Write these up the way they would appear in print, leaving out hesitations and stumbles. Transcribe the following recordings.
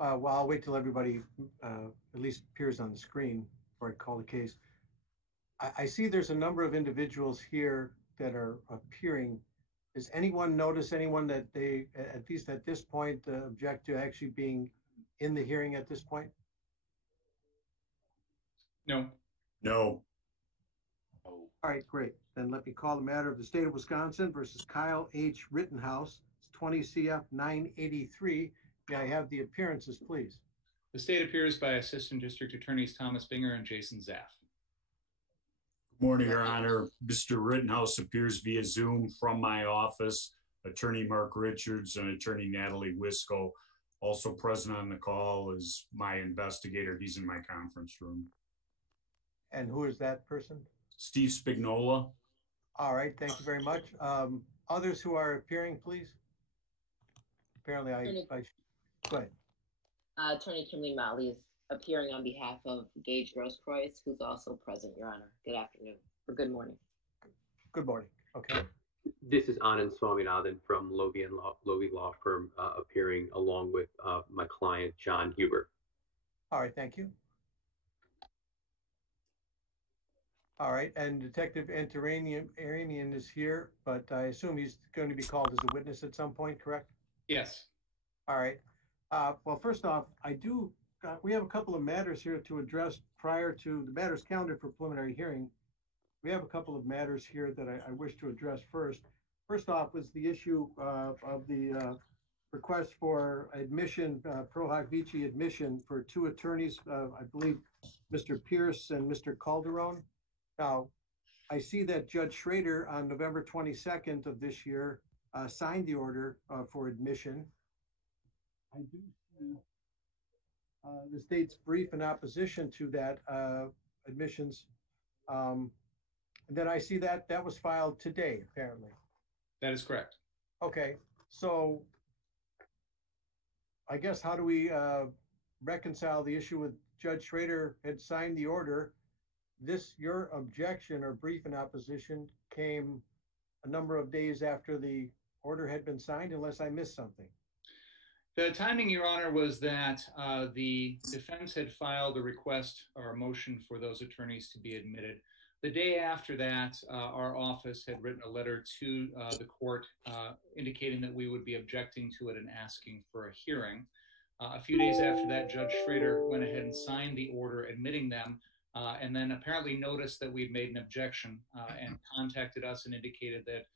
Well, I'll wait till everybody at least appears on the screen before I call the case. I see there's a number of individuals here that are appearing. Does anyone notice anyone that they, at least at this point, object to actually being in the hearing at this point? No. No. All right, great. Then let me call the matter of the state of Wisconsin versus Kyle H. Rittenhouse, 20 CF 983. May I have the appearances, please? The state appears by Assistant District Attorneys Thomas Binger and Jason Zaff. Good morning, Your Honor. Mr. Rittenhouse appears via Zoom from my office. Attorney Mark Richards and Attorney Natalie Wisco. Also present on the call is my investigator. He's in my conference room. And who is that person? Steve Spignola. All right, thank you very much. Others who are appearing, please. Apparently, go ahead. Attorney Kimberly Motley is appearing on behalf of Gage Grosskreutz, who's also present, Your Honor. Good afternoon, or good morning. Good morning. Okay. This is Anand Swaminathan from Lowy Law Firm, appearing along with my client, John Huber. All right, thank you. All right, and Detective Antaranian is here, but I assume he's going to be called as a witness at some point, correct? Yes. All right. Well, first off, we have a couple of matters here to address prior to the matters counted for preliminary hearing. We have a couple of matters here that I wish to address first. First off was the issue of the request for admission, pro hac vice admission for two attorneys, I believe Mr. Pierce and Mr. Calderon. Now, I see that Judge Schrader on November 22nd of this year signed the order for admission. I do see the state's brief in opposition to that admissions. And then I see that that was filed today, apparently. That is correct. Okay, so I guess how do we reconcile the issue with Judge Schrader had signed the order? Your objection or brief in opposition came a number of days after the order had been signed, unless I missed something. The timing, Your Honor, was that the defense had filed a request or a motion for those attorneys to be admitted. The day after that, our office had written a letter to the court indicating that we would be objecting to it and asking for a hearing. A few days after that, Judge Schrader went ahead and signed the order admitting them, and then apparently noticed that we'd made an objection and contacted us and indicated that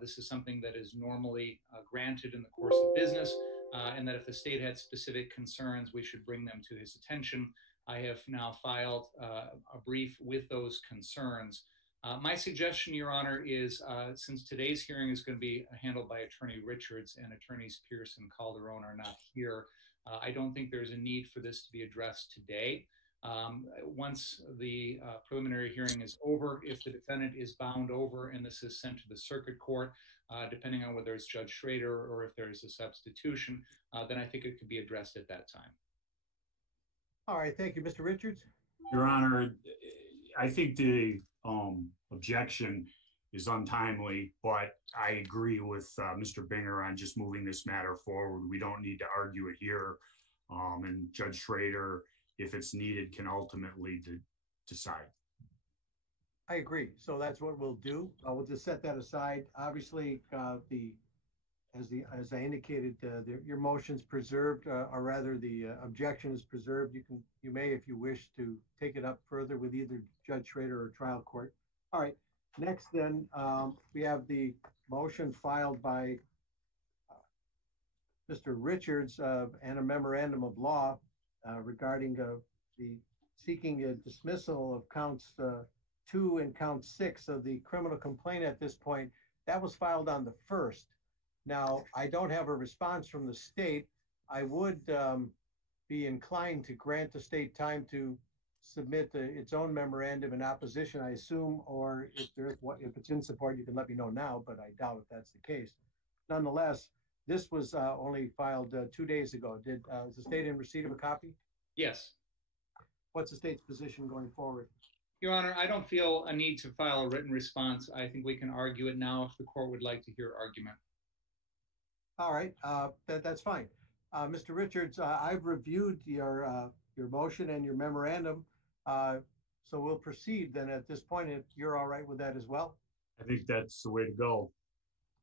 this is something that is normally granted in the course of business, and that if the state had specific concerns, we should bring them to his attention. I have now filed a brief with those concerns. My suggestion, Your Honor, is since today's hearing is going to be handled by Attorney Richards and Attorneys Pierce and Calderon are not here, I don't think there's a need for this to be addressed today. Once the preliminary hearing is over, if the defendant is bound over and this is sent to the circuit court, depending on whether it's Judge Schrader or if there is a substitution, then I think it could be addressed at that time. All right, thank you. Mr. Richards? Your Honor, I think the objection is untimely, but I agree with Mr. Binger on just moving this matter forward. We don't need to argue it here, and Judge Schrader, if it's needed, can ultimately decide. I agree. So that's what we'll do. We'll just set that aside. Obviously, as I indicated, your motion's preserved, or rather, the objection is preserved. You may, if you wish, to take it up further with either Judge Schrader or trial court. All right. Next, then, we have the motion filed by Mr. Richards and a memorandum of law regarding the seeking a dismissal of counts 2 and count 6 of the criminal complaint at this point. That was filed on the 1st. Now, I don't have a response from the state. I would be inclined to grant the state time to submit its own memorandum in opposition, I assume, or if it's in support, you can let me know now, but I doubt if that's the case. Nonetheless, this was only filed 2 days ago. Is the state in receipt of a copy? Yes. What's the state's position going forward? Your Honor, I don't feel a need to file a written response. I think we can argue it now if the court would like to hear argument. All right, that's fine. Mr. Richards, I've reviewed your motion and your memorandum. So we'll proceed then at this point, if you're all right with that as well. I think that's the way to go.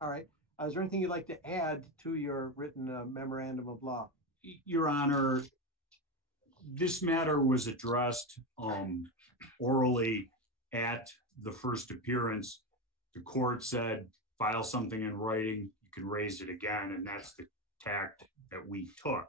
All right. Is there anything you'd like to add to your written memorandum of law? Your Honor, this matter was addressed orally at the first appearance. The court said, file something in writing, you can raise it again, and that's the tact that we took.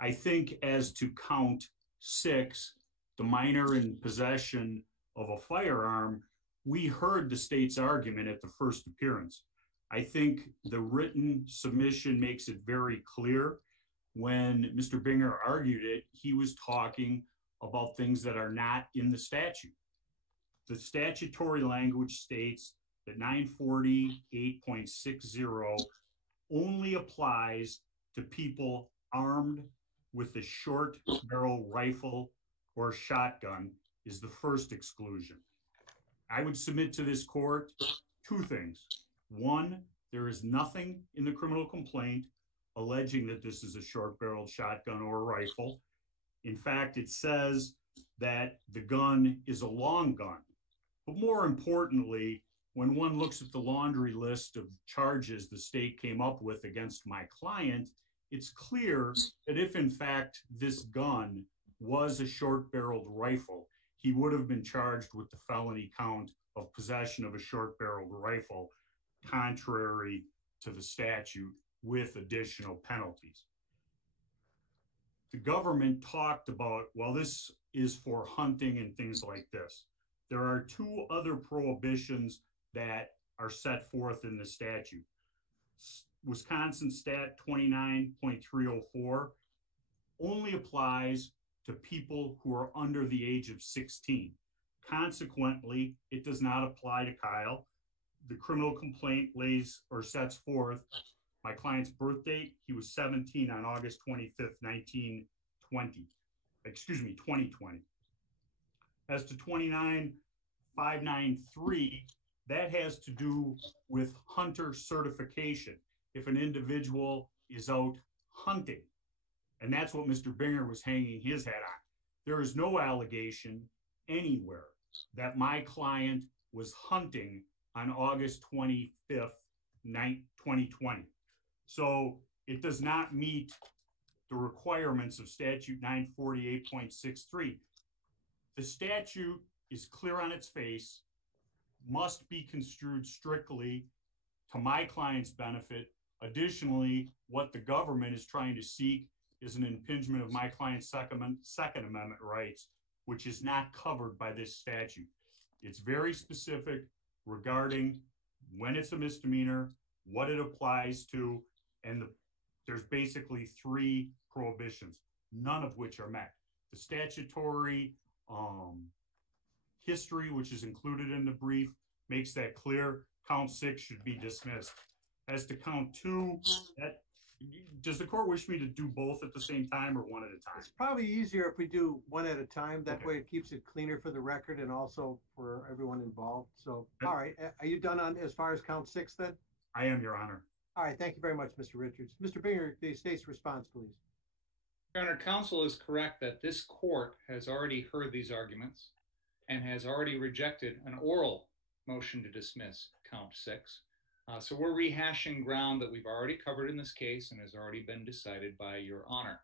I think as to count 6, the minor in possession of a firearm, we heard the state's argument at the first appearance. I think the written submission makes it very clear. When Mr. Binger argued it, he was talking about things that are not in the statute. The statutory language states that 948.60 only applies to people armed with a short barrel rifle or shotgun is the first exclusion. I would submit to this court 2 things. 1, there is nothing in the criminal complaint alleging that this is a short-barreled shotgun or rifle. In fact, it says that the gun is a long gun. But more importantly, when one looks at the laundry list of charges the state came up with against my client, it's clear that if in fact this gun was a short-barreled rifle, he would have been charged with the felony count of possession of a short-barreled rifle, contrary to the statute, with additional penalties. The government talked about, well, this is for hunting and things like this. There are 2 other prohibitions that are set forth in the statute. Wisconsin Stat 29.304 only applies to people who are under the age of 16. Consequently, it does not apply to Kyle. The criminal complaint lays or sets forth my client's birth date. He was 17 on August 25th, 2020. As to 29593, that has to do with hunter certification. If an individual is out hunting, and that's what Mr. Binger was hanging his hat on. There is no allegation anywhere that my client was hunting on August 25th, 2020. So it does not meet the requirements of statute 948.63. The statute is clear on its face, must be construed strictly to my client's benefit. Additionally, what the government is trying to seek is an impingement of my client's Second Amendment rights, which is not covered by this statute. It's very specific regarding when it's a misdemeanor, what it applies to, and there's basically 3 prohibitions, none of which are met. The statutory history, which is included in the brief, makes that clear. Count 6 should be dismissed. As to count 2, does the court wish me to do both at the same time or one at a time? It's probably easier if we do one at a time. That way it keeps it cleaner for the record and also for everyone involved. So, all right. Are you done on as far as count 6 then? I am, Your Honor. All right. Thank you very much, Mr. Richards. Mr. Binger, the state's response, please. Your Honor, counsel is correct that this court has already heard these arguments and has already rejected an oral motion to dismiss count 6. So we're rehashing ground that we've already covered in this case and has already been decided by Your Honor.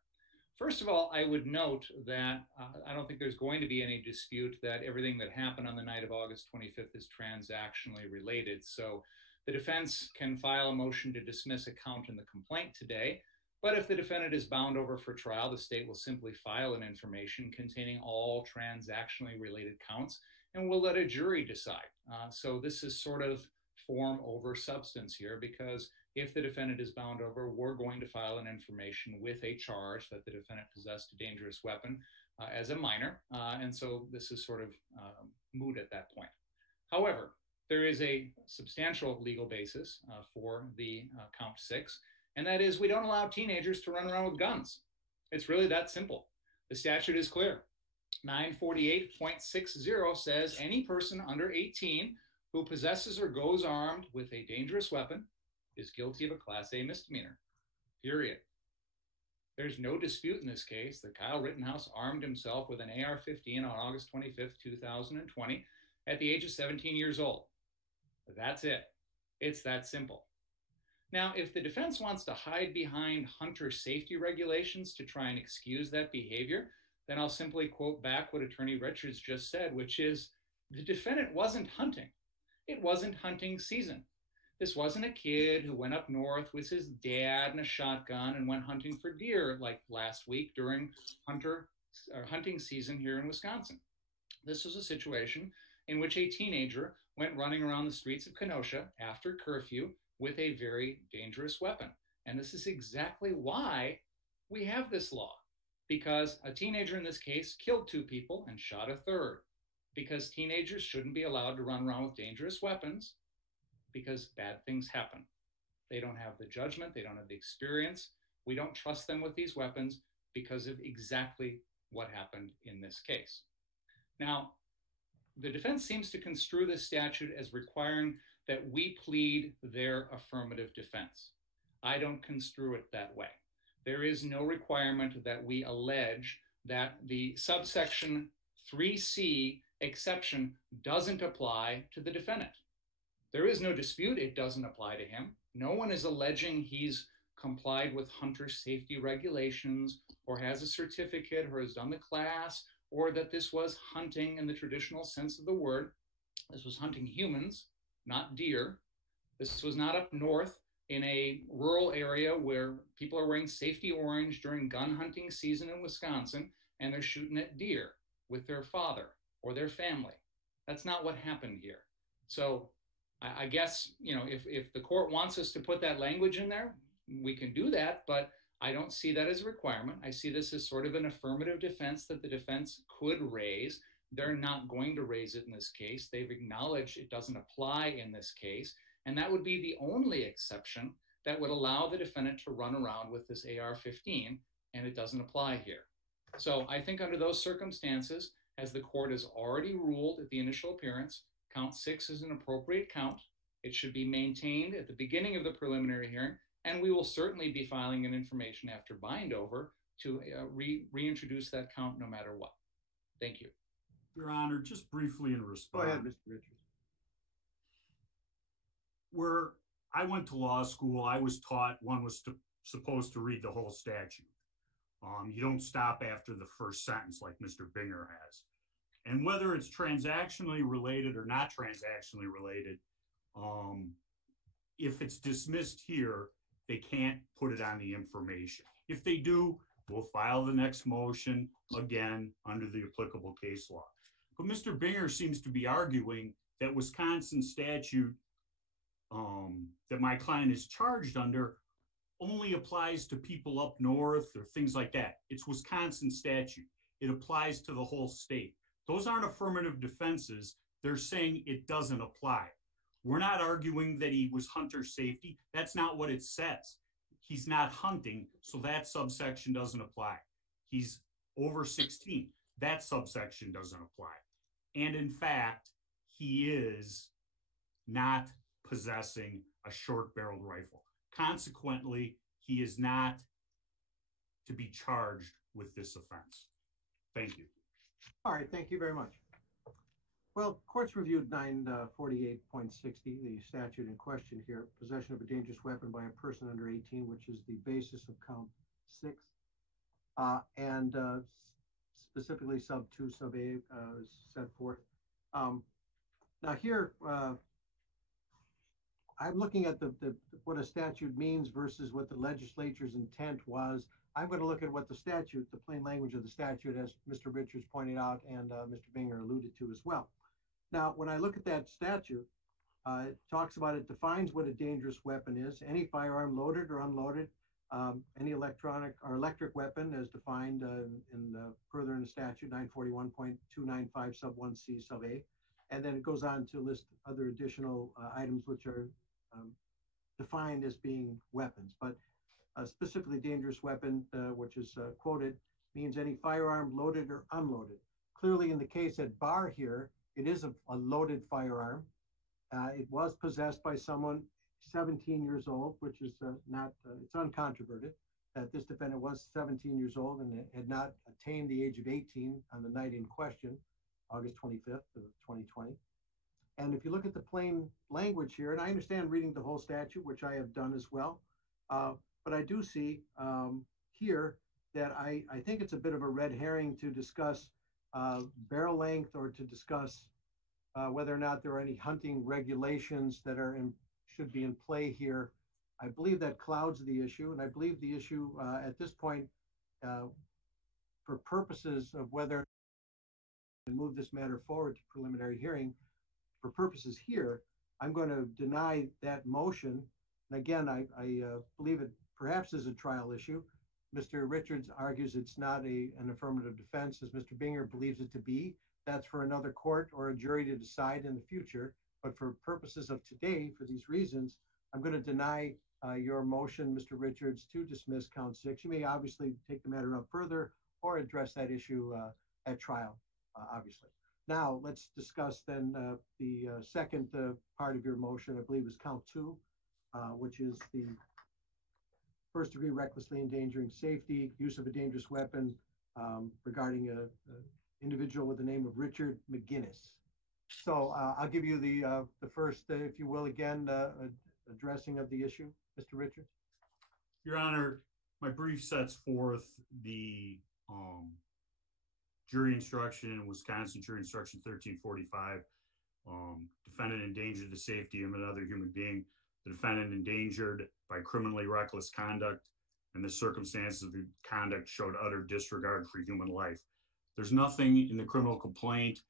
First of all, I would note that I don't think there's going to be any dispute that everything that happened on the night of August 25th is transactionally related. So the defense can file a motion to dismiss a count in the complaint today, but if the defendant is bound over for trial, the state will simply file an information containing all transactionally related counts, and we'll let a jury decide. So this is sort of form over substance here, because if the defendant is bound over, we're going to file an information with a charge that the defendant possessed a dangerous weapon as a minor. And so this is sort of moot at that point. However, there is a substantial legal basis for the count 6, and that is we don't allow teenagers to run around with guns. It's really that simple. The statute is clear. 948.60 says any person under 18 who possesses or goes armed with a dangerous weapon is guilty of a Class A misdemeanor, period. There's no dispute in this case that Kyle Rittenhouse armed himself with an AR-15 on August 25th, 2020 at the age of 17 years old. That's it. It's that simple. Now, if the defense wants to hide behind hunter safety regulations to try and excuse that behavior, then I'll simply quote back what Attorney Richards just said, which is the defendant wasn't hunting. It wasn't hunting season. This wasn't a kid who went up north with his dad and a shotgun and went hunting for deer like last week during hunting season here in Wisconsin. This was a situation in which a teenager went running around the streets of Kenosha after curfew with a very dangerous weapon. And this is exactly why we have this law, because a teenager in this case killed 2 people and shot a third, because teenagers shouldn't be allowed to run around with dangerous weapons, because bad things happen. They don't have the judgment, they don't have the experience. We don't trust them with these weapons because of exactly what happened in this case. Now, the defense seems to construe this statute as requiring that we plead their affirmative defense. I don't construe it that way. There is no requirement that we allege that the subsection 3C exception doesn't apply to the defendant. There is no dispute it doesn't apply to him. No one is alleging he's complied with hunter safety regulations or has a certificate or has done the class, or that this was hunting in the traditional sense of the word. This was hunting humans, not deer. This was not up north in a rural area where people are wearing safety orange during gun hunting season in Wisconsin and they're shooting at deer with their father or their family. That's not what happened here. So I guess, if the court wants us to put that language in there, we can do that, but I don't see that as a requirement. I see this as sort of an affirmative defense that the defense could raise. They're not going to raise it in this case. They've acknowledged it doesn't apply in this case. And that would be the only exception that would allow the defendant to run around with this AR-15, and it doesn't apply here. So I think under those circumstances, as the court has already ruled at the initial appearance, count 6 is an appropriate count. It should be maintained at the beginning of the preliminary hearing, and we will certainly be filing an information after bind over to reintroduce that count no matter what. Thank you. Your Honor, just briefly in response. Go ahead, Mr. Richards. Where I went to law school, I was taught one was supposed to read the whole statute. You don't stop after the first sentence like Mr. Binger has. And whether it's transactionally related or not transactionally related, if it's dismissed here, they can't put it on the information. If they do, we'll file the next motion again under the applicable case law. But Mr. Binger seems to be arguing that Wisconsin statute that my client is charged under only applies to people up north or things like that. It's Wisconsin statute. It applies to the whole state. Those aren't affirmative defenses. They're saying it doesn't apply. We're not arguing that he was hunter safety. That's not what it says. He's not hunting, so that subsection doesn't apply. He's over 16. That subsection doesn't apply. And in fact, he is not possessing a short-barreled rifle. Consequently, he is not to be charged with this offense. Thank you. All right, thank you very much. Well, courts reviewed 948.60, the statute in question here, possession of a dangerous weapon by a person under 18, which is the basis of count 6, and specifically sub 2, sub A set forth. Now here, I'm looking at what a statute means versus what the legislature's intent was. I'm going to look at what the statute, the plain language of the statute, as Mr. Richards pointed out and Mr. Binger alluded to as well. Now, when I look at that statute, it talks about, it defines what a dangerous weapon is: any firearm loaded or unloaded, any electronic or electric weapon as defined further in the statute, 941.295 sub 1C sub A. And then it goes on to list other additional items which are defined as being weapons. But specifically dangerous weapon, which is quoted, means any firearm loaded or unloaded. Clearly in the case at bar here, it is a loaded firearm. It was possessed by someone 17 years old, which is it's uncontroverted. that this defendant was 17 years old and had not attained the age of 18 on the night in question, August 25th of 2020. And if you look at the plain language here, and I understand reading the whole statute, which I have done as well, but I do see here that I think it's a bit of a red herring to discuss barrel length or to discuss whether or not there are any hunting regulations that should be in play here. I believe that clouds the issue, and I believe the issue at this point, for purposes of whether to move this matter forward to preliminary hearing, for purposes here, I'm going to deny that motion. And again, I believe it perhaps is a trial issue. Mr. Richards argues it's not an affirmative defense, as Mr. Binger believes it to be. That's for another court or a jury to decide in the future. But for purposes of today, for these reasons, I'm going to deny your motion, Mr. Richards, to dismiss count 6. You may obviously take the matter up further or address that issue at trial, obviously. Now, let's discuss then the second part of your motion, I believe is count 2, which is the first degree recklessly endangering safety, use of a dangerous weapon regarding an individual with the name of Richard McGinnis. So I'll give you the first, if you will, again, addressing of the issue, Mr. Richards. Your Honor, my brief sets forth the jury instruction, Wisconsin Jury Instruction 1345. Defendant endangered the safety of another human being. The defendant endangered by criminally reckless conduct, and the circumstances of the conduct showed utter disregard for human life. There's nothing in the criminal complaint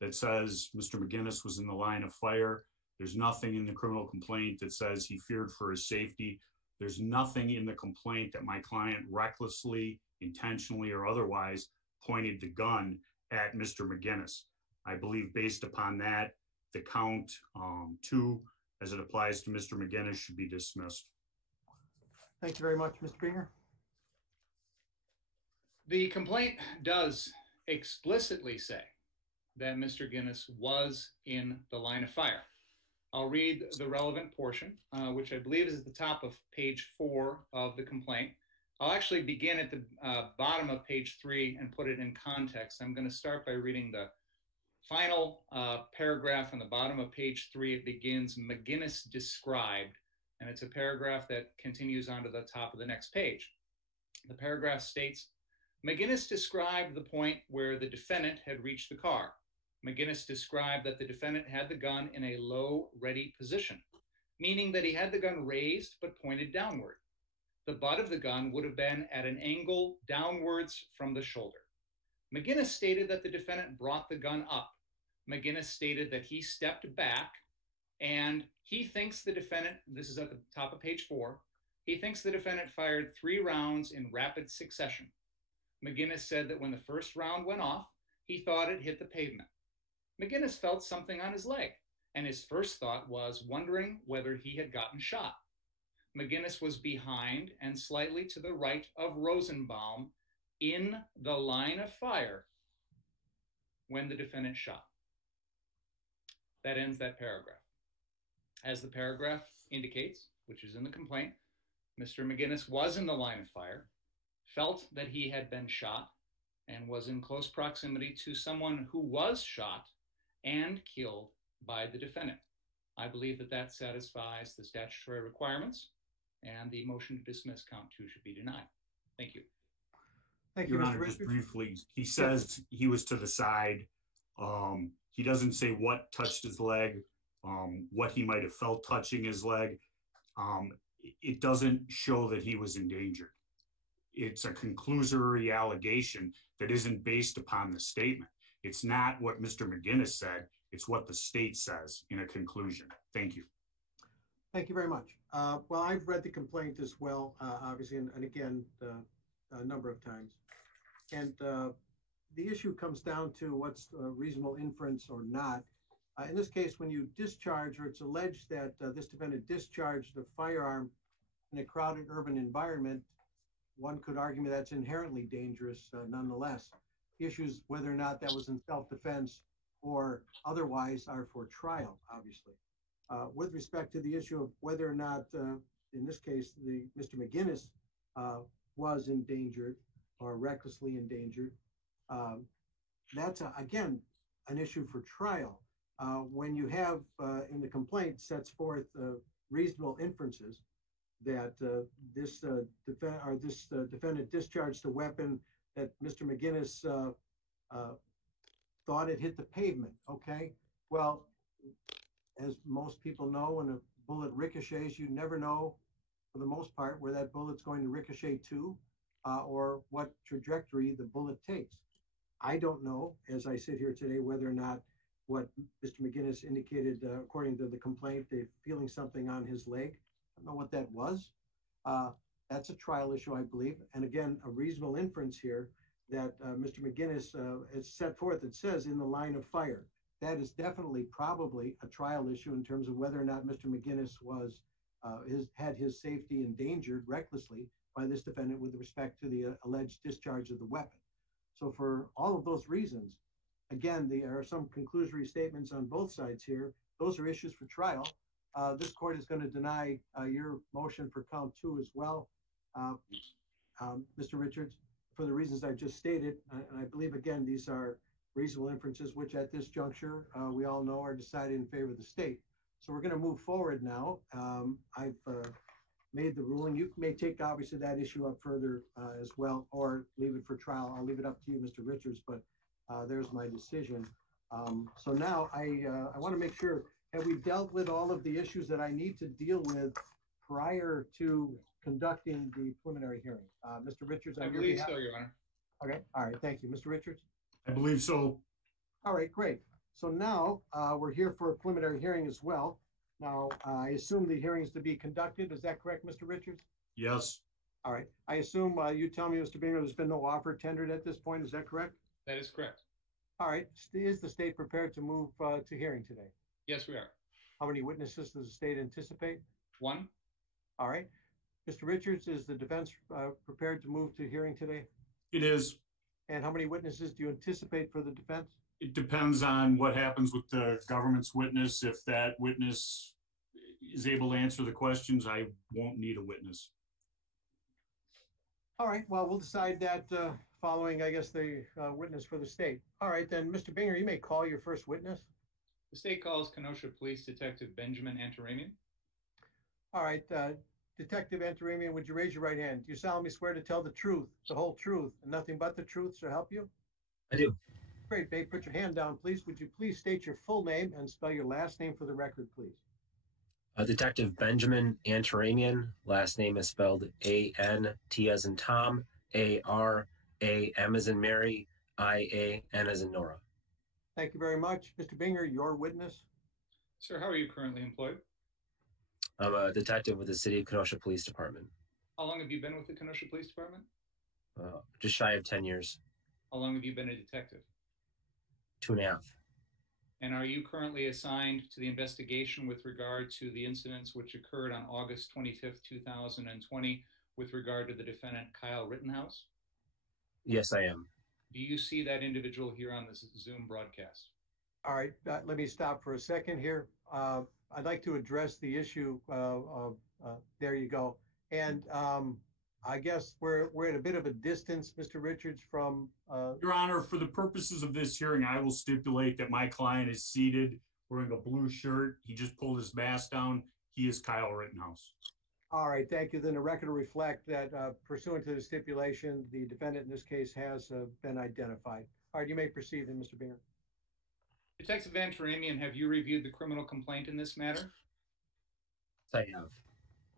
that says Mr. McGinnis was in the line of fire. There's nothing in the criminal complaint that says he feared for his safety. There's nothing in the complaint that my client recklessly, intentionally, or otherwise pointed the gun at Mr. McGinnis. I believe based upon that, the count 2, as it applies to Mr. McGinnis, should be dismissed. Thank you very much, Mr. Binger. The complaint does explicitly say that Mr. McGinnis was in the line of fire. I'll read the relevant portion, which I believe is at the top of page 4 of the complaint. I'll actually begin at the bottom of page 3 and put it in context. I'm going to start by reading the final paragraph on the bottom of page 3. It begins, McGinnis described, and it's a paragraph that continues on to the top of the next page. The paragraph states, McGinnis described the point where the defendant had reached the car. McGinnis described that the defendant had the gun in a low, ready position, meaning that he had the gun raised but pointed downward. The butt of the gun would have been at an angle downwards from the shoulder. McGinnis stated that the defendant brought the gun up. McGinnis stated that he stepped back and he thinks the defendant, this is at the top of page 4, he thinks the defendant fired 3 rounds in rapid succession. McGinnis said that when the first round went off, he thought it hit the pavement. McGinnis felt something on his leg, and his first thought was wondering whether he had gotten shot. McGinnis was behind and slightly to the right of Rosenbaum in the line of fire when the defendant shot. That ends that paragraph. As the paragraph indicates, which is in the complaint, Mr. McGinnis was in the line of fire, felt that he had been shot, and was in close proximity to someone who was shot and killed by the defendant. I believe that that satisfies the statutory requirements, and the motion to dismiss count 2 should be denied. Thank you. Thank you, Your Mr. Honor, Richards. just briefly, he says he was to the side. He doesn't say what touched his leg, what he might have felt touching his leg. It doesn't show that he was endangered. It's a conclusory allegation that isn't based upon the statement. It's not what Mr. McGinnis said. It's what the state says in a conclusion. Thank you. Thank you very much. Well, I've read the complaint as well, obviously, and again, a number of times. And the issue comes down to what's a reasonable inference or not. In this case, when you discharge, or it's alleged that this defendant discharged a firearm in a crowded urban environment, one could argue that's inherently dangerous nonetheless. The issue is whether or not that was in self-defense or otherwise are for trial, obviously. With respect to the issue of whether or not, in this case, Mr. McGinnis was endangered or recklessly endangered. That's, again, an issue for trial. When you have in the complaint sets forth reasonable inferences that this defendant discharged a weapon that Mr. McGinnis thought it hit the pavement. Okay, well, as most people know, when a bullet ricochets, you never know, for the most part, where that bullet's going to ricochet to, or what trajectory the bullet takes. I don't know, as I sit here today, whether or not what Mr. McGinnis indicated, according to the complaint, they're feeling something on his leg. I don't know what that was. That's a trial issue, I believe. And again, a reasonable inference here that Mr. McGinnis has set forth, it says in the line of fire. That is definitely probably a trial issue in terms of whether or not Mr. McGinnis was had his safety endangered recklessly by this defendant with respect to the alleged discharge of the weapon. So for all of those reasons, again, there are some conclusory statements on both sides here. Those are issues for trial. This court is going to deny your motion for count 2 as well, Mr. Richards, for the reasons I just stated. And I believe, again, these are reasonable inferences, which at this juncture, we all know are decided in favor of the state. So we're going to move forward now. I've made the ruling. You may take, obviously, that issue up further as well, or leave it for trial. I'll leave it up to you, Mr. Richards, but there's my decision. So now I want to make sure, have we dealt with all of the issues that I need to deal with prior to conducting the preliminary hearing? Mr. Richards, I believe so, Your Honor. Okay, all right, thank you. Mr. Richards? I believe so. All right, great. So now we're here for a preliminary hearing as well. Now, I assume the hearing is to be conducted. Is that correct, Mr. Richards? Yes. All right. I assume you tell me, Mr. Binger, there's been no offer tendered at this point. Is that correct? That is correct. All right. Is the state prepared to move to hearing today? Yes, we are. How many witnesses does the state anticipate? 1. All right. Mr. Richards, is the defense prepared to move to hearing today? It is. And how many witnesses do you anticipate for the defense? It depends on what happens with the government's witness. If that witness is able to answer the questions, I won't need a witness. All right. Well, we'll decide that following, I guess, the witness for the state. All right, then, Mr. Binger, you may call your first witness. The state calls Kenosha Police Detective Benjamin Antaramian. All right. Detective Antaramian, would you raise your right hand? Do you solemnly swear to tell the truth, the whole truth, and nothing but the truth, so help you? I do. Great, babe. Put your hand down, please. Would you please state your full name and spell your last name for the record, please? Detective Benjamin Antaramian. Last name is spelled A-N-T as in Tom, A-R-A-M as in Mary, I-A-N as in Nora. Thank you very much. Mr. Binger, your witness. Sir, how are you currently employed? I'm a detective with the City of Kenosha Police Department. How long have you been with the Kenosha Police Department? Just shy of 10 years. How long have you been a detective? 2.5. And are you currently assigned to the investigation with regard to the incidents which occurred on August 25th, 2020, with regard to the defendant, Kyle Rittenhouse? Yes, I am. Do you see that individual here on this Zoom broadcast? All right, let me stop for a second here. I'd like to address the issue of, there you go. And I guess we're at a bit of a distance, Mr. Richards, from... Your Honor, for the purposes of this hearing, I will stipulate that my client is seated, wearing a blue shirt. He just pulled his mask down. He is Kyle Rittenhouse. All right, thank you. Then the record will reflect that pursuant to the stipulation, the defendant in this case has been identified. All right, you may proceed then, Mr. Binger. Detective Antaramian, have you reviewed the criminal complaint in this matter? I have.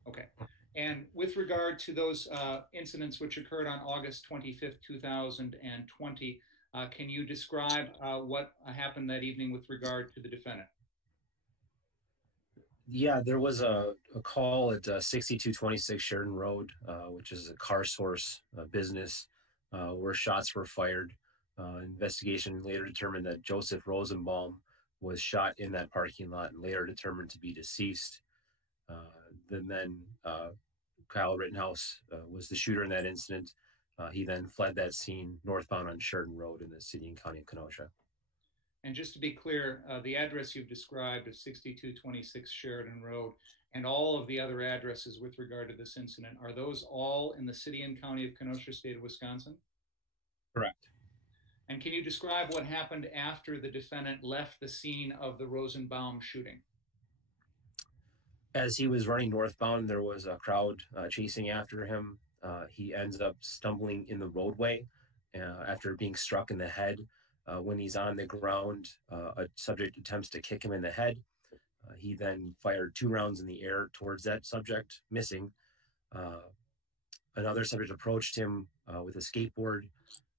Okay. And with regard to those incidents which occurred on August 25th, 2020, can you describe what happened that evening with regard to the defendant? Yeah, there was a call at 6226 Sheridan Road, which is a car source business, where shots were fired. Investigation later determined that Joseph Rosenbaum was shot in that parking lot and later determined to be deceased. Then Kyle Rittenhouse was the shooter in that incident. He then fled that scene northbound on Sheridan Road in the city and county of Kenosha. And just to be clear, the address you've described of 6226 Sheridan Road and all of the other addresses with regard to this incident, are those all in the city and county of Kenosha, state of Wisconsin? Correct. And can you describe what happened after the defendant left the scene of the Rosenbaum shooting? As he was running northbound, there was a crowd chasing after him. He ends up stumbling in the roadway after being struck in the head. When he's on the ground, a subject attempts to kick him in the head. He then fired 2 rounds in the air towards that subject, missing. Another subject approached him with a skateboard,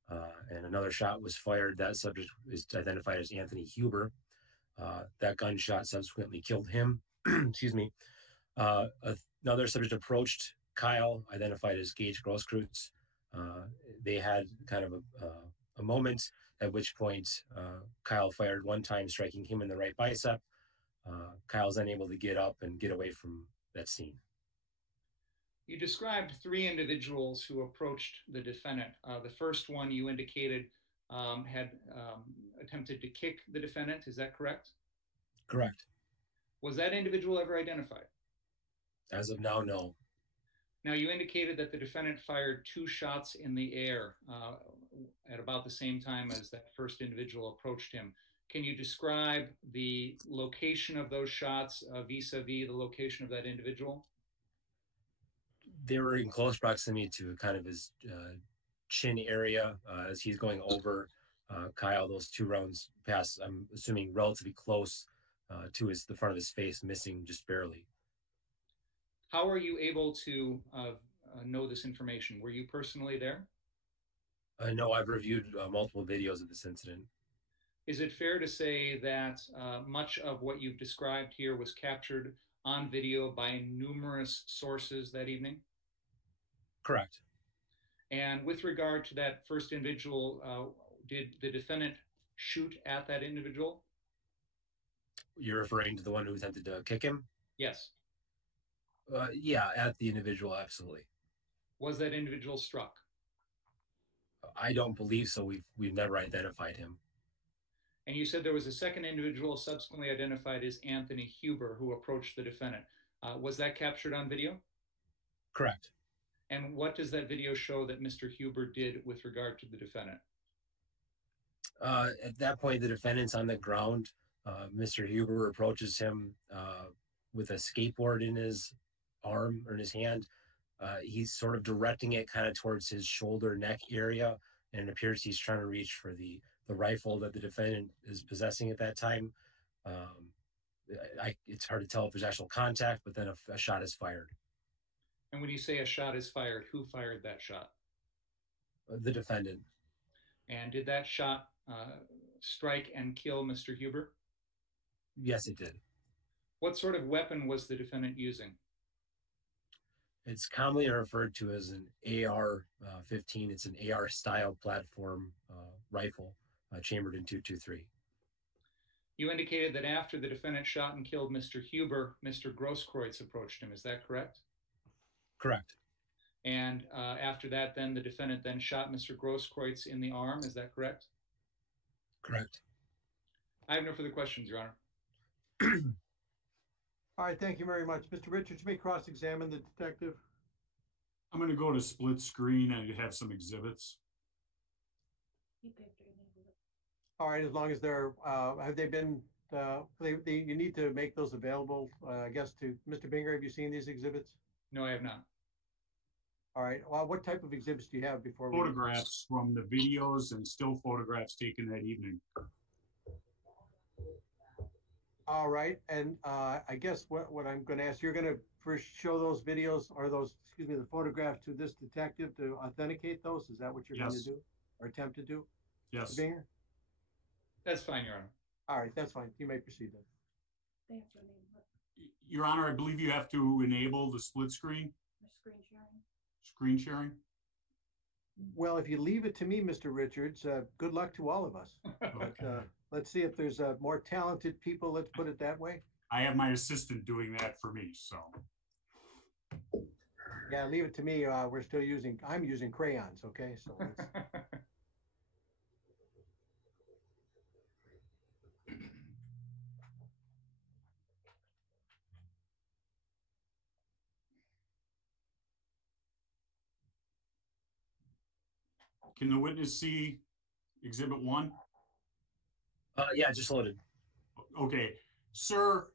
and another shot was fired. That subject is identified as Anthony Huber. That gunshot subsequently killed him. Excuse me. Another subject approached Kyle, identified as Gage Grosskreutz. They had kind of a moment, at which point Kyle fired 1 time, striking him in the right bicep. Kyle's then able to get up and get away from that scene. You described 3 individuals who approached the defendant. The first one you indicated had attempted to kick the defendant. Is that correct? Correct. Was that individual ever identified? As of now, no. Now, you indicated that the defendant fired 2 shots in the air at about the same time as that first individual approached him. Can you describe the location of those shots vis-a-vis the location of that individual? They were in close proximity to kind of his chin area as he's going over Kyle. Those 2 rounds passed, I'm assuming, relatively close to the front of his face, missing just barely. How are you able to know this information? Were you personally there? No, I've reviewed multiple videos of this incident. Is it fair to say that much of what you've described here was captured on video by numerous sources that evening? Correct. And with regard to that first individual, did the defendant shoot at that individual? You're referring to the one who attempted to kick him? Yes. Yeah, at the individual, absolutely. Was that individual struck? I don't believe so. We've never identified him. And you said there was a second individual subsequently identified as Anthony Huber who approached the defendant. Was that captured on video? Correct. And what does that video show that Mr. Huber did with regard to the defendant? At that point, the defendant's on the ground. Mr. Huber approaches him with a skateboard in his arm or in his hand. He's sort of directing it kind of towards his shoulder neck area, and it appears he's trying to reach for the rifle that the defendant is possessing at that time. It's hard to tell if there's actual contact, but then a shot is fired. And when you say a shot is fired, who fired that shot? The defendant. And did that shot strike and kill Mr. Huber? Yes, it did. What sort of weapon was the defendant using? It's commonly referred to as an AR-15. It's an AR-style platform rifle chambered in .223. You indicated that after the defendant shot and killed Mr. Huber, Mr. Grosskreutz approached him. Is that correct? Correct. And after that, then the defendant then shot Mr. Grosskreutz in the arm. Is that correct? Correct. I have no further questions, Your Honor. All right, thank you very much. Mr. Richards, you may cross-examine the detective. I'm going to go to split screen and have some exhibits. All right, as long as they're, have they been, you need to make those available, I guess, to Mr. Binger. Have you seen these exhibits? No, I have not. All right, well, what type of exhibits do you have before we? Photographs from the videos and still photographs taken that evening. All right, and I guess what I'm going to ask, you're going to first show those videos or those, excuse me, the photographs to this detective to authenticate those? Is that what you're going to do or attempt to do? Yes. Mr. Binger? That's fine, Your Honor. All right, that's fine. You may proceed then. Your Honor, I believe you have to enable the split screen. Screen sharing. Screen sharing? Well, if you leave it to me, Mr. Richards, good luck to all of us. But, let's see if there's more talented people, let's put it that way. I have my assistant doing that for me, so. Yeah, leave it to me. I'm using crayons, okay? So let's, Can the witness see Exhibit 1? Yeah, just loaded. Okay, sir,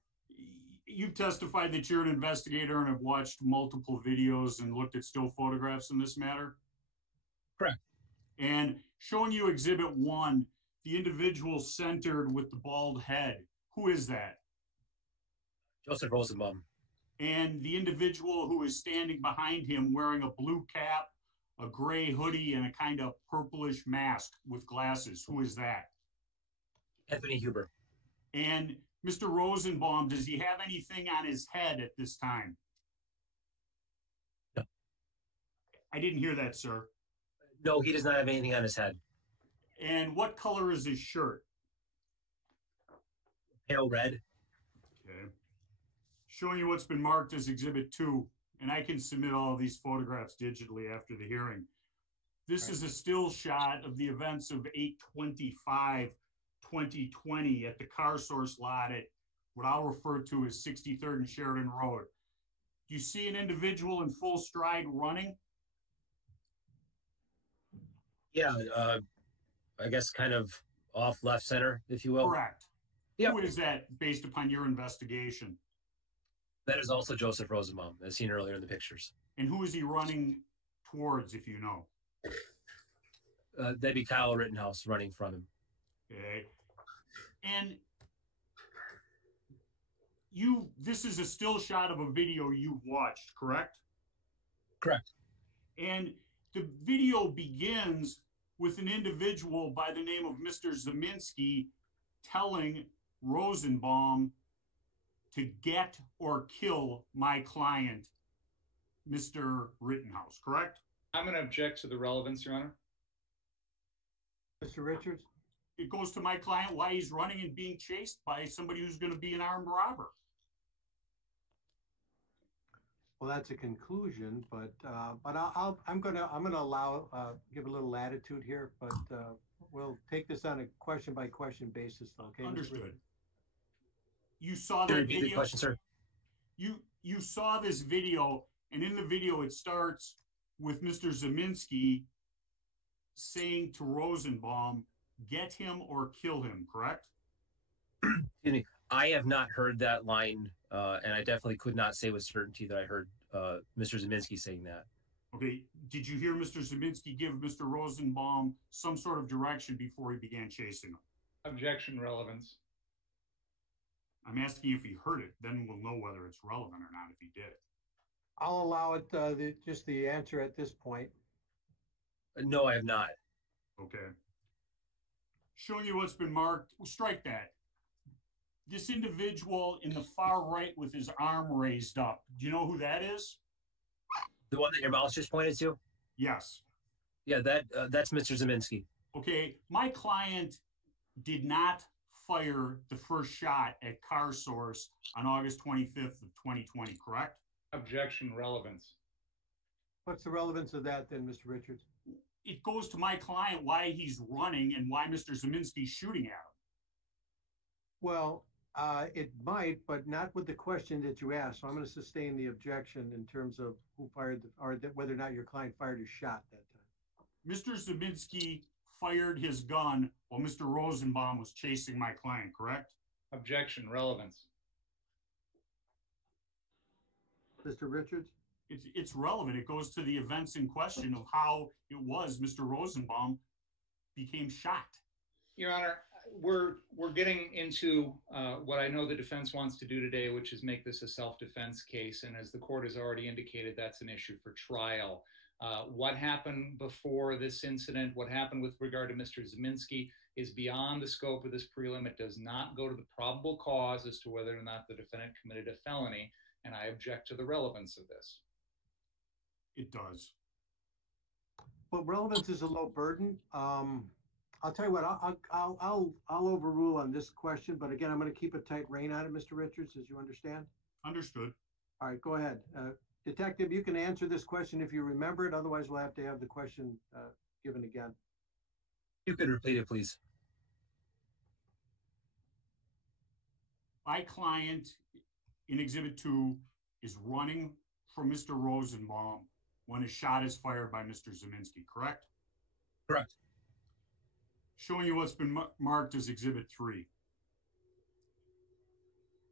you've testified that you're an investigator and have watched multiple videos and looked at still photographs in this matter? Correct. And showing you Exhibit 1, the individual centered with the bald head, who is that? Joseph Rosenbaum. And the individual who is standing behind him wearing a blue cap, a gray hoodie, and a kind of purplish mask with glasses, who is that? Anthony Huber. And Mr. Rosenbaum, does he have anything on his head at this time? No. I didn't hear that, sir. No, he does not have anything on his head. And what color is his shirt? Pale red. Okay. Showing you what's been marked as Exhibit 2, and I can submit all of these photographs digitally after the hearing. This is a still shot of the events of 8/25/2020 at the Car Source lot at what I'll refer to as 63rd and Sheridan Road. Do you see an individual in full stride running? Yeah, I guess kind of off left center, if you will. Correct. Yep. Who is that based upon your investigation? That is also Joseph Rosenbaum, as seen earlier in the pictures. And who is he running towards, if you know? That'd be Kyle Rittenhouse running from him. Okay. And this is a still shot of a video you've watched, correct? Correct. And the video begins with an individual by the name of Mr. Zeminski telling Rosenbaum to get or kill my client, Mr. Rittenhouse, correct? I'm going to object to the relevance, Your Honor. Mr. Richards? It goes to my client why he's running and being chased by somebody who's going to be an armed robber. Well, that's a conclusion, but I'm gonna allow give a little latitude here, but we'll take this on a question by question basis. Okay. Understood. You saw Can that you repeat the video. question, sir? You saw this video, and in the video it starts with Mr. Zeminski saying to Rosenbaum, "Get him or kill him." Correct? Excuse me. I have not heard that line, and I definitely could not say with certainty that I heard Mr. Zeminski saying that. Okay. Did you hear Mr. Zeminski give Mr. Rosenbaum some sort of direction before he began chasing him? Objection, relevance. I'm asking if he heard it. Then we'll know whether it's relevant or not if he did. I'll allow it just the answer at this point. No, I have not. Okay. Showing you what's been marked. Strike that. This individual in the far right with his arm raised up. Do you know who that is? The one that your mouse just pointed to? Yes. Yeah, that's Mr. Zeminski. Okay. My client did not fire the first shot at Car Source on August 25th of 2020, correct? Objection, relevance. What's the relevance of that then, Mr. Richards? It goes to my client why he's running and why Mr. Zeminski's shooting at him. Well, it might, but not with the question that you asked. So I'm going to sustain the objection in terms of who fired whether or not your client fired a shot that time. Mr. Zeminski fired his gun while Mr. Rosenbaum was chasing my client, correct? Objection, relevance. Mr. Richards? It's relevant. It goes to the events in question of how it was Mr. Rosenbaum became shot. Your Honor, we're getting into what I know the defense wants to do today, which is make this a self-defense case. And as the court has already indicated, that's an issue for trial. What happened before this incident, what happened with regard to Mr. Zeminski is beyond the scope of this prelim. It does not go to the probable cause as to whether or not the defendant committed a felony. And I object to the relevance of this. It does. Well, relevance is a low burden. I'll tell you what, I'll overrule on this question, but again, I'm going to keep a tight rein on it, Mr. Richards, as you understand. Understood. All right, go ahead. Detective, you can answer this question if you remember it. Otherwise, we'll have to have the question given again. You could repeat it, please. My client in Exhibit 2 is running from Mr. Rosenbaum when a shot is fired by Mr. Zeminski, correct? Correct. Showing you what's been marked as Exhibit 3.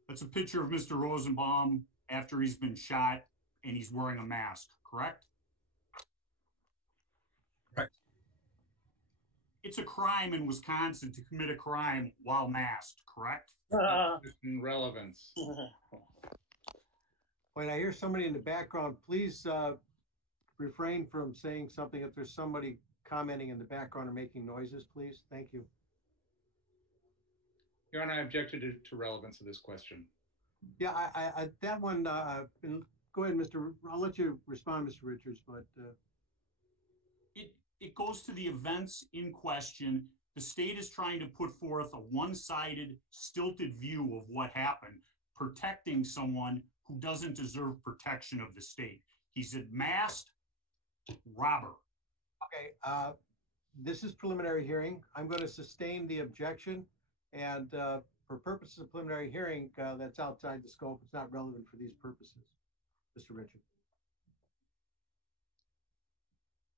That's a picture of Mr. Rosenbaum after he's been shot and he's wearing a mask, correct? Correct. It's a crime in Wisconsin to commit a crime while masked, correct? Relevance. Wait, I hear somebody in the background. Please refrain from saying something if there's somebody commenting in the background or making noises, please. Thank you. Your Honor, I objected to relevance of this question. Yeah, that one, go ahead, I'll let you respond, Mr. Richards, but. It goes to the events in question. The state is trying to put forth a one-sided, stilted view of what happened, protecting someone who doesn't deserve protection of the state. He's a masked robber. Okay, this is preliminary hearing. I'm going to sustain the objection, and for purposes of preliminary hearing, that's outside the scope. It's not relevant for these purposes. Mr. Richards.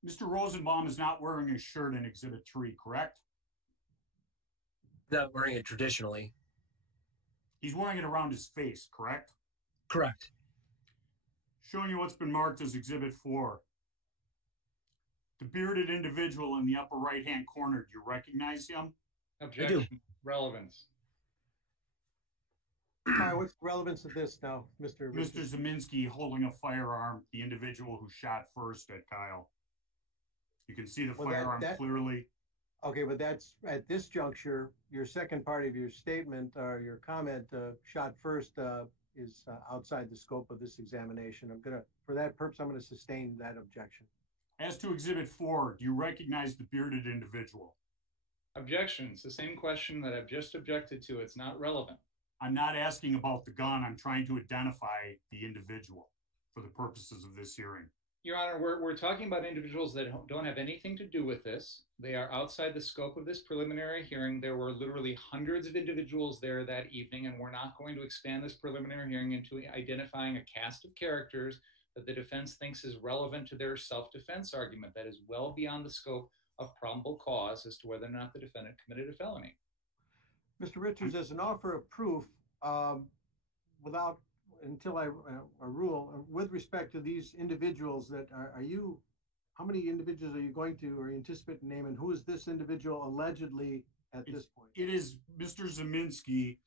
Mr. Rosenbaum is not wearing a shirt in Exhibit 3, correct? Not wearing it traditionally. He's wearing it around his face, correct? Correct. Showing you what's been marked as Exhibit 4. The bearded individual in the upper right-hand corner, do you recognize him? Objection. Relevance. All right, what's the relevance of this now, Mr. Mr. Zeminski holding a firearm, the individual who shot first at Kyle. You can see the firearm clearly. Okay, but that's at this juncture, your second part of your statement or your comment, shot first is outside the scope of this examination. For that purpose, I'm going to sustain that objection. As to Exhibit 4, do you recognize the bearded individual? Objection. It's the same question that I've just objected to. It's not relevant. I'm not asking about the gun. I'm trying to identify the individual for the purposes of this hearing. Your Honor, we're talking about individuals that don't have anything to do with this. They are outside the scope of this preliminary hearing. There were literally hundreds of individuals there that evening, and we're not going to expand this preliminary hearing into identifying a cast of characters that the defense thinks is relevant to their self-defense argument. That is well beyond the scope of probable cause as to whether or not the defendant committed a felony. Mr. Richards, as an offer of proof, until I rule, with respect to these individuals that how many individuals are you going to or anticipate naming? Who is this individual allegedly at this point? It is Mr. Zeminski,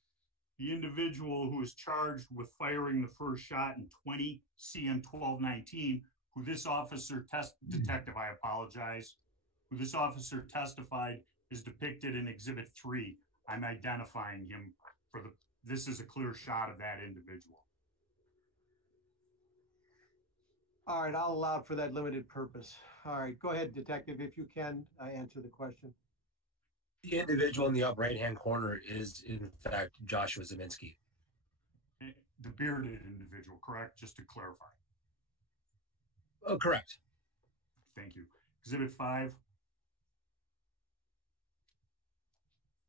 the individual who is charged with firing the first shot in 20 CM 1219, who this officer detective, I apologize, who this officer testified is depicted in Exhibit 3. I'm identifying him this is a clear shot of that individual. All right, I'll allow for that limited purpose. All right, go ahead, detective, if you can answer the question. The individual in the upper right-hand corner is, in fact, Joshua Zeminski. The bearded individual, correct? Just to clarify. Oh, correct. Thank you. Exhibit 5.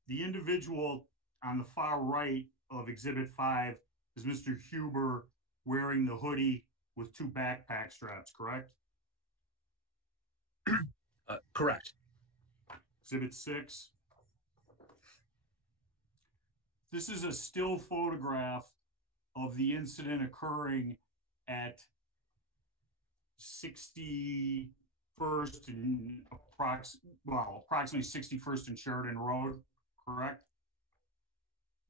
The individual on the far right of Exhibit 5 is Mr. Huber wearing the hoodie with 2 backpack straps, correct? Correct. Exhibit 6. This is a still photograph of the incident occurring at 61st and approximately 61st and Sheridan Road, correct?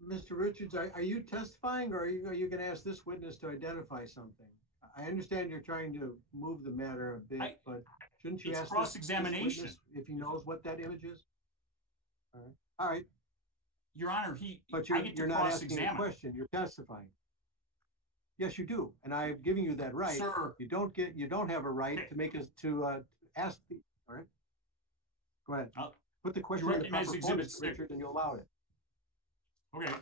Mr. Richards, are you testifying or are you going to ask this witness to identify something? I understand you're trying to move the matter a bit, but shouldn't you ask cross-examination if he knows what that image is? All right. Your Honor, but you're not asking a question. You're testifying. Yes, you do, and I'm giving you that right. Sir, you don't have a right to make us to ask the. All right. Go ahead. Put the question in the proper form, Mr. Richard, and you allow it. Okay.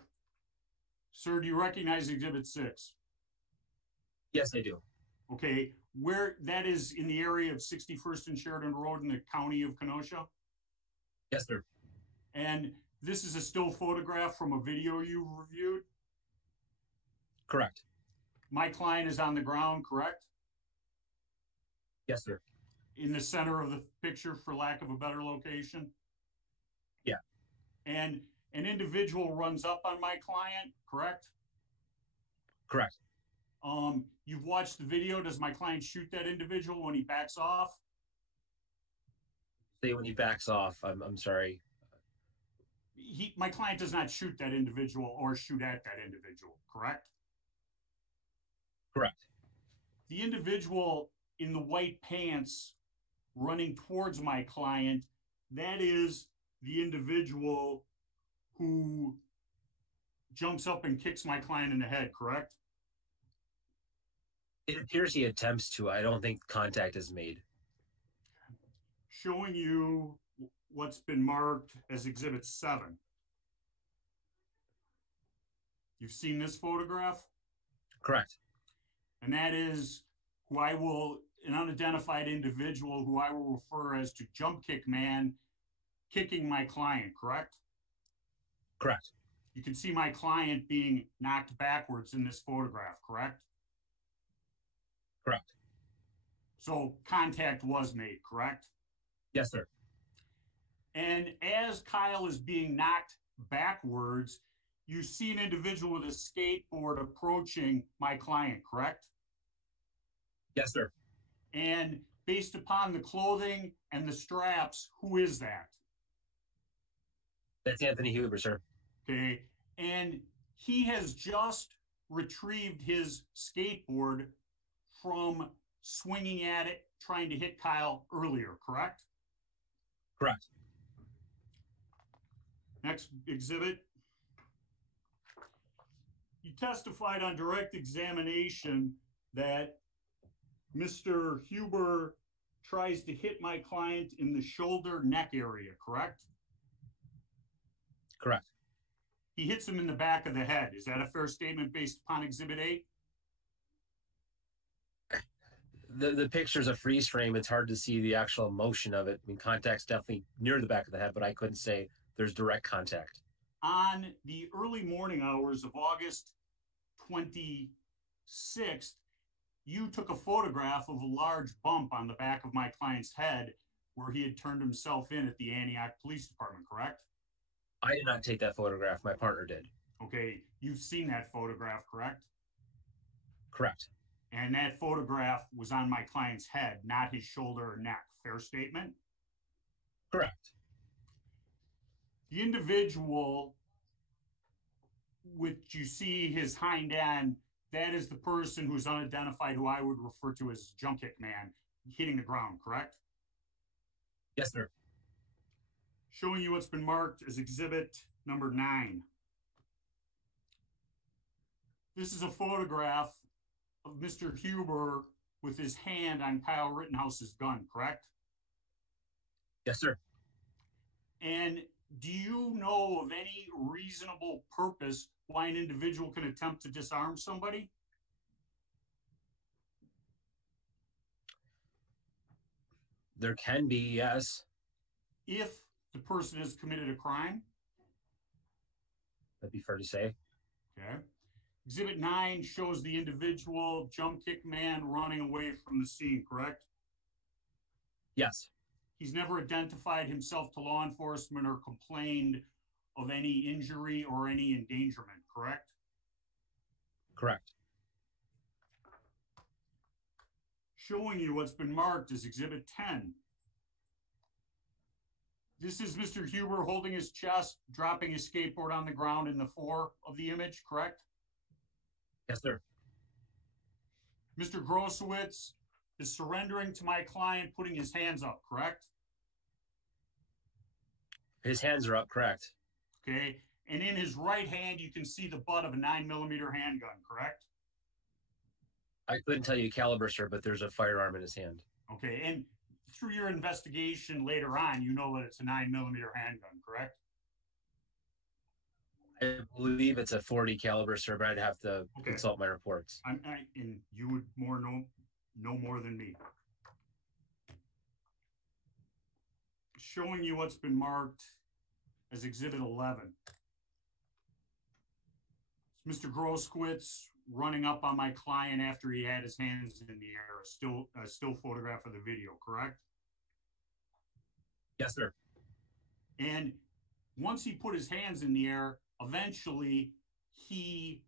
Sir, do you recognize Exhibit 6? Yes, I do. Okay. Where that is in the area of 61st and Sheridan Road in the county of Kenosha? Yes, sir. And this is a still photograph from a video you reviewed? Correct. My client is on the ground, correct? Yes, sir. in the center of the picture, for lack of a better location? Yeah. And an individual runs up on my client, correct? Correct. You've watched the video. Does my client shoot that individual when he backs off? Say when he backs off, I'm sorry. My client does not shoot that individual or shoot at that individual, correct? Correct. The individual in the white pants running towards my client, that is the individual who jumps up and kicks my client in the head, correct? It appears he attempts to. I don't think contact is made. Showing you what's been marked as Exhibit 7. You've seen this photograph? Correct. And that is an unidentified individual who I will refer as to Jump Kick Man kicking my client, correct? Correct. You can see my client being knocked backwards in this photograph, correct? Correct. So contact was made, correct? Yes, sir. And as Kyle is being knocked backwards, you see an individual with a skateboard approaching my client, correct? Yes, sir. And based upon the clothing and the straps, who is that? That's Anthony Huber, sir. Okay. And he has just retrieved his skateboard from swinging at it, trying to hit Kyle earlier, correct? Correct. Next exhibit. You testified on direct examination that Mr. Huber tries to hit my client in the shoulder neck area, correct? Correct. He hits him in the back of the head. Is that a fair statement based upon Exhibit 8? The picture's a freeze frame. It's hard to see the actual motion of it. I mean, contact's definitely near the back of the head, but I couldn't say there's direct contact. On the early morning hours of August 26th, you took a photograph of a large bump on the back of my client's head where he had turned himself in at the Antioch Police Department, correct? I did not take that photograph. My partner did. Okay, you've seen that photograph, correct? Correct. And that photograph was on my client's head, not his shoulder or neck. Fair statement? Correct. The individual, which you see his hind end, that is the person who's unidentified, who I would refer to as Jump Kick Man, hitting the ground, correct? Yes, sir. Showing you what's been marked as Exhibit number 9. This is a photograph of Mr. Huber with his hand on Kyle Rittenhouse's gun, correct? Yes, sir. And do you know of any reasonable purpose why an individual can attempt to disarm somebody? There can be, yes. If the person has committed a crime? That'd be fair to say. Okay. Exhibit 9 shows the individual Jump Kick Man running away from the scene, correct? Yes. He's never identified himself to law enforcement or complained of any injury or any endangerment, correct? Correct. Showing you what's been marked as Exhibit 10. This is Mr. Huber holding his chest, dropping his skateboard on the ground in the fore of the image, correct? Yes, sir. Mr. Grosowitz is surrendering to my client, putting his hands up, correct? His hands are up, correct. Okay. And in his right hand, you can see the butt of a 9mm handgun, correct? I couldn't tell you caliber, sir, but there's a firearm in his hand. Okay. And through your investigation later on, you know that it's a 9mm handgun, correct? I believe it's a .40 caliber, sir, but I'd have to consult my reports. And you would know more than me. Showing you what's been marked as Exhibit 11. Mr. Grosowitz running up on my client after he had his hands in the air, a still photograph of the video, correct? Yes, sir. And once he put his hands in the air, eventually he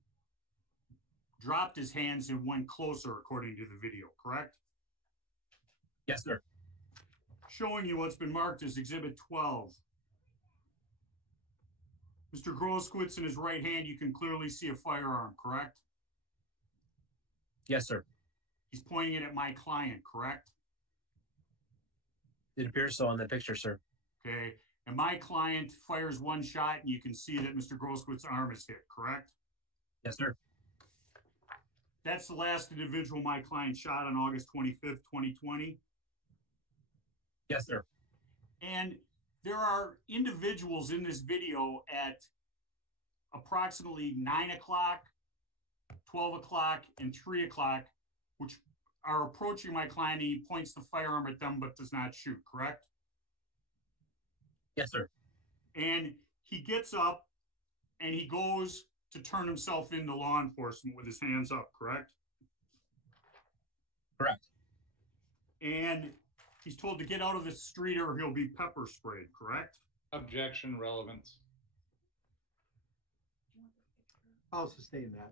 dropped his hands and went closer, according to the video, correct? Yes, sir. Showing you what's been marked as Exhibit 12. Mr. Groskowitz, in his right hand, you can clearly see a firearm, correct? Yes, sir. He's pointing it at my client, correct? It appears so on the picture, sir. Okay, and my client fires one shot and you can see that Mr. Groskowitz's arm is hit, correct? Yes, sir. That's the last individual my client shot on August 25th, 2020. Yes, sir. And there are individuals in this video at approximately 9 o'clock, 12 o'clock, and 3 o'clock, which are approaching my client. He points the firearm at them but does not shoot, correct? Yes, sir. And he gets up and he goes to turn himself into law enforcement with his hands up, correct? Correct. And he's told to get out of the street or he'll be pepper sprayed, correct? Objection, relevance. I'll sustain that.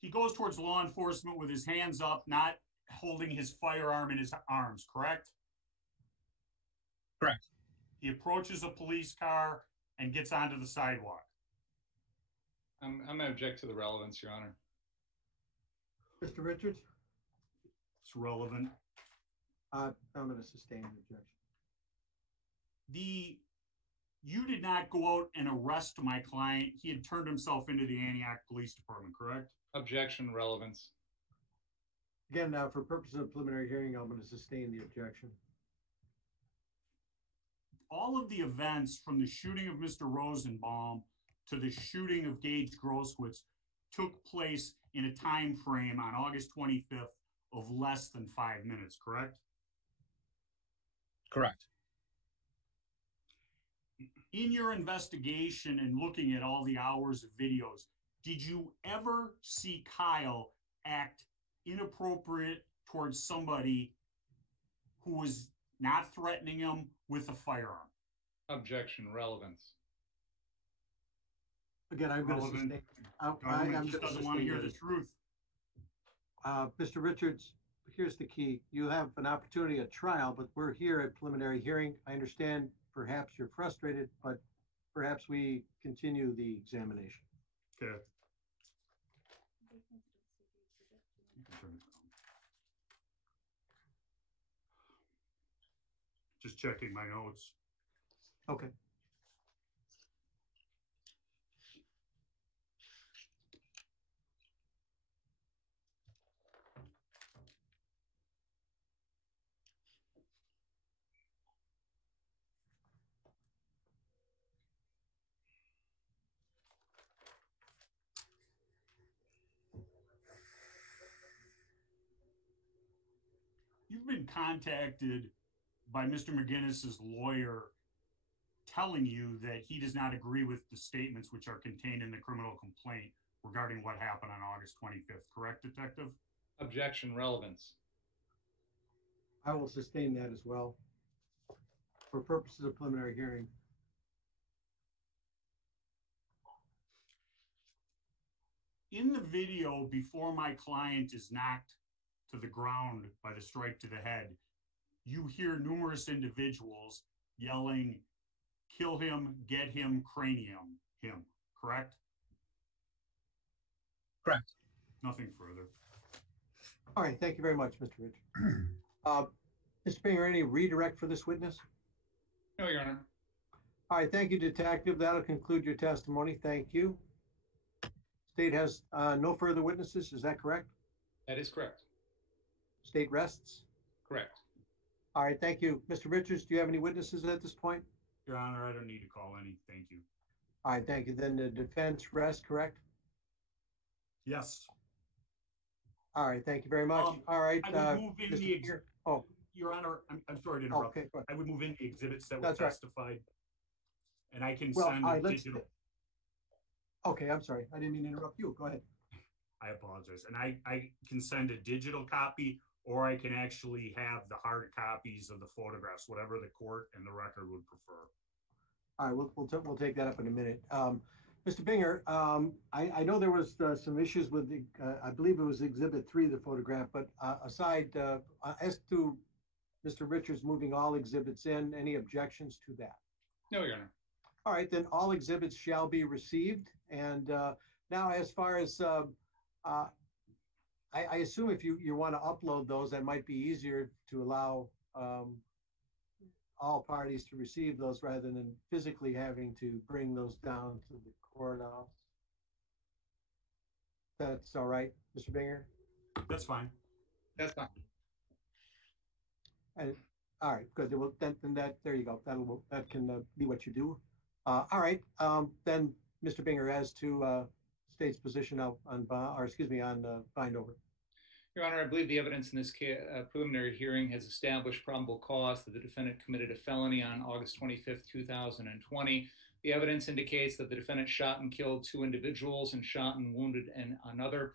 He goes towards law enforcement with his hands up, not holding his firearm in his arms, correct? Correct. He approaches a police car and gets onto the sidewalk. I'm going to object to the relevance, Your Honor. Mr. Richards? It's relevant. I'm going to sustain the objection. You did not go out and arrest my client. He had turned himself into the Antioch Police Department, correct? Objection, relevance. Again, now for purposes of preliminary hearing, I'm going to sustain the objection. All of the events from the shooting of Mr. Rosenbaum to the shooting of Gage Groskowitz took place in a time frame on August 25th of less than 5 minutes, correct? Correct. In your investigation and looking at all the hours of videos, did you ever see Kyle act inappropriate towards somebody who was not threatening him with a firearm? Objection, relevance. Again, I'm going to sustain. Government just doesn't want to hear the truth. Mr. Richards, here's the key. You have an opportunity at trial, but we're here at preliminary hearing. I understand perhaps you're frustrated, but perhaps we continue the examination. Okay. Just checking my notes. Okay. You've been contacted by Mr. McGinnis's lawyer telling you that he does not agree with the statements which are contained in the criminal complaint regarding what happened on August 25th, correct, Detective? Objection, relevance. I will sustain that as well for purposes of preliminary hearing. In the video, before my client is knocked to the ground by the strike to the head, you hear numerous individuals yelling, "Kill him, get him, cranium him," correct? Correct. Nothing further. All right, thank you very much, Mr. Richards. Mr. Springer, any redirect for this witness? No, Your Honor. All right, thank you, Detective. That'll conclude your testimony. Thank you. State has no further witnesses, is that correct? That is correct. State rests? Correct. All right, thank you. Mr. Richards, do you have any witnesses at this point? Your Honor, I don't need to call any. Thank you. All right, thank you. Then the defense rests, correct? Yes. All right, thank you very much. All right. I would move in the Oh, Your Honor, I'm sorry to interrupt. okay, go ahead. I would move in the exhibits that were That's right. testified. And I can Well, send all a right, let's, digital. Okay, I'm sorry. I didn't mean to interrupt you. Go ahead. I apologize. And I can send a digital copy, or I can actually have the hard copies of the photographs, whatever the court and the record would prefer. All right, we'll take that up in a minute. Mr. Binger, I know there was some issues with the, I believe it was Exhibit 3, the photograph, but aside, as to Mr. Richards moving all exhibits in, any objections to that? No, Your Honor. All right, then all exhibits shall be received. And now as far as, I assume if you want to upload those, that might be easier to allow all parties to receive those rather than physically having to bring those down to the courthouse. That's all right, Mr. Binger? That's fine. That's fine. And all right, good. Then that, there you go. That can be what you do. All right, then Mr. Binger, as to state's position on bind over. Your Honor, I believe the evidence in this preliminary hearing has established probable cause that the defendant committed a felony on August 25th, 2020. The evidence indicates that the defendant shot and killed 2 individuals and shot and wounded another,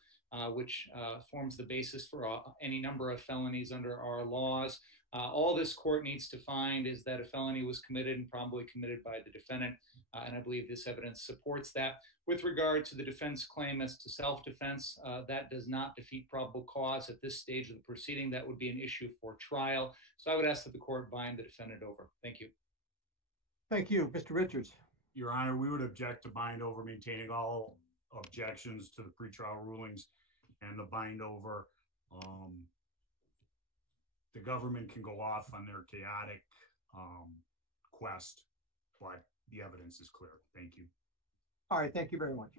which forms the basis for any number of felonies under our laws. All this court needs to find is that a felony was committed and probably committed by the defendant, and I believe this evidence supports that. With regard to the defense claim as to self-defense, that does not defeat probable cause at this stage of the proceeding. That would be an issue for trial. So I would ask that the court bind the defendant over. Thank you. Thank you, Mr. Richards. Your Honor, we would object to bind over, maintaining all objections to the pretrial rulings and the bind over. The government can go off on their chaotic quest, but the evidence is clear. Thank you. All right, thank you very much.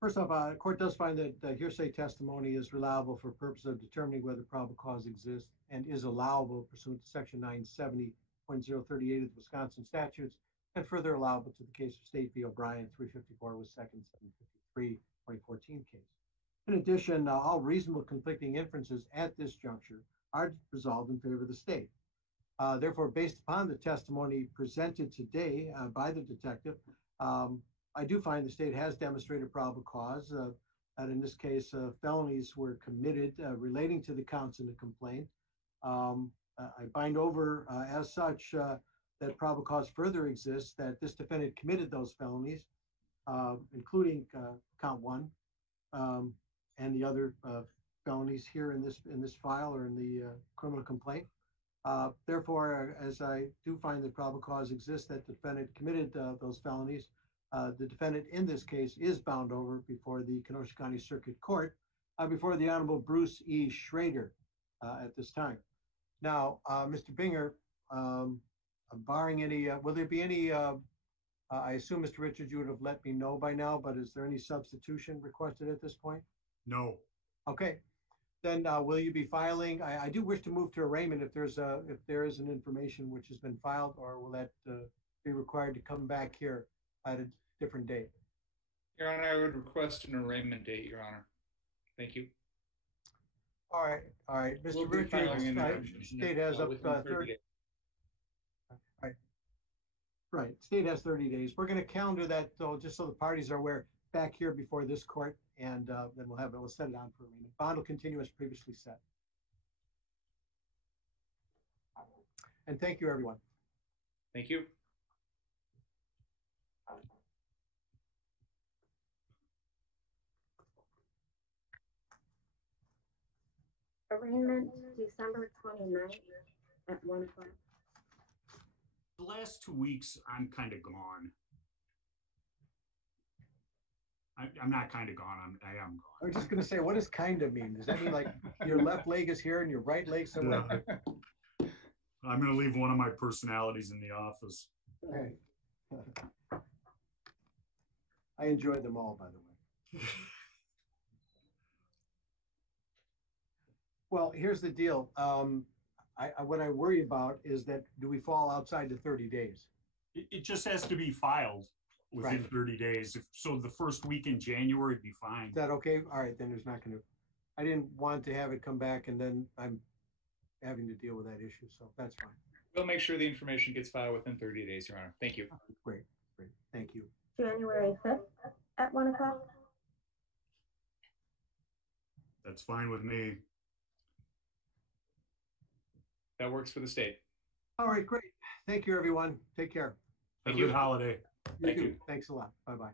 First off, the court does find that hearsay testimony is reliable for purpose of determining whether probable cause exists and is allowable pursuant to section 970.038 of the Wisconsin statutes, and further allowable to the case of State v. O'Brien 354 with second 753 2014 case. In addition, all reasonable conflicting inferences at this juncture are resolved in favor of the state. Therefore, based upon the testimony presented today by the detective, I do find the state has demonstrated probable cause that in this case, felonies were committed relating to the counts in the complaint. I bind over as such that probable cause further exists that this defendant committed those felonies, including count 1 and the other felonies here in this file or in the criminal complaint. Therefore, as I do find that probable cause exists that the defendant committed those felonies, the defendant in this case is bound over before the Kenosha County Circuit Court, before the Honorable Bruce E. Schrader at this time. Now, Mr. Binger, barring any, will there be any, I assume, Mr. Richards, you would have let me know by now, but is there any substitution requested at this point? No. Okay. Then will you be filing? I do wish to move to arraignment if there is an information which has been filed, or will that be required to come back here at a different date? Your Honor, I would request an arraignment date, Your Honor. Thank you. All right, Mr. We'll be Richards, filing an state has up within 30 days. Right, state has 30 days. We're going to calendar that though, just so the parties are aware, back here before this court, and then we'll set it on for arraignment. Bond will continue as previously set. And thank you, everyone. Thank you. Arraignment December 29th at 1 o'clock. The last 2 weeks, I'm kind of gone. I'm not kind of gone. I am gone. I was just going to say, what does kind of mean? Does that mean like your left leg is here and your right leg somewhere? Yeah. I'm going to leave one of my personalities in the office. Hey. I enjoyed them all, by the way. Well, here's the deal. What I worry about is that do we fall outside the 30 days? It just has to be filed within 30 days. So the first week in January would be fine. Is that okay? All right, then there's not going to, I didn't want to have it come back and then I'm having to deal with that issue. So that's fine. We'll make sure the information gets filed within 30 days, Your Honor. Thank you. Great. Thank you. January 5th at 1 o'clock? That's fine with me. That works for the state. All right, great. Thank you, everyone. Take care. Have Thank a you. good holiday. You Thank too. you. Thanks a lot. Bye-bye.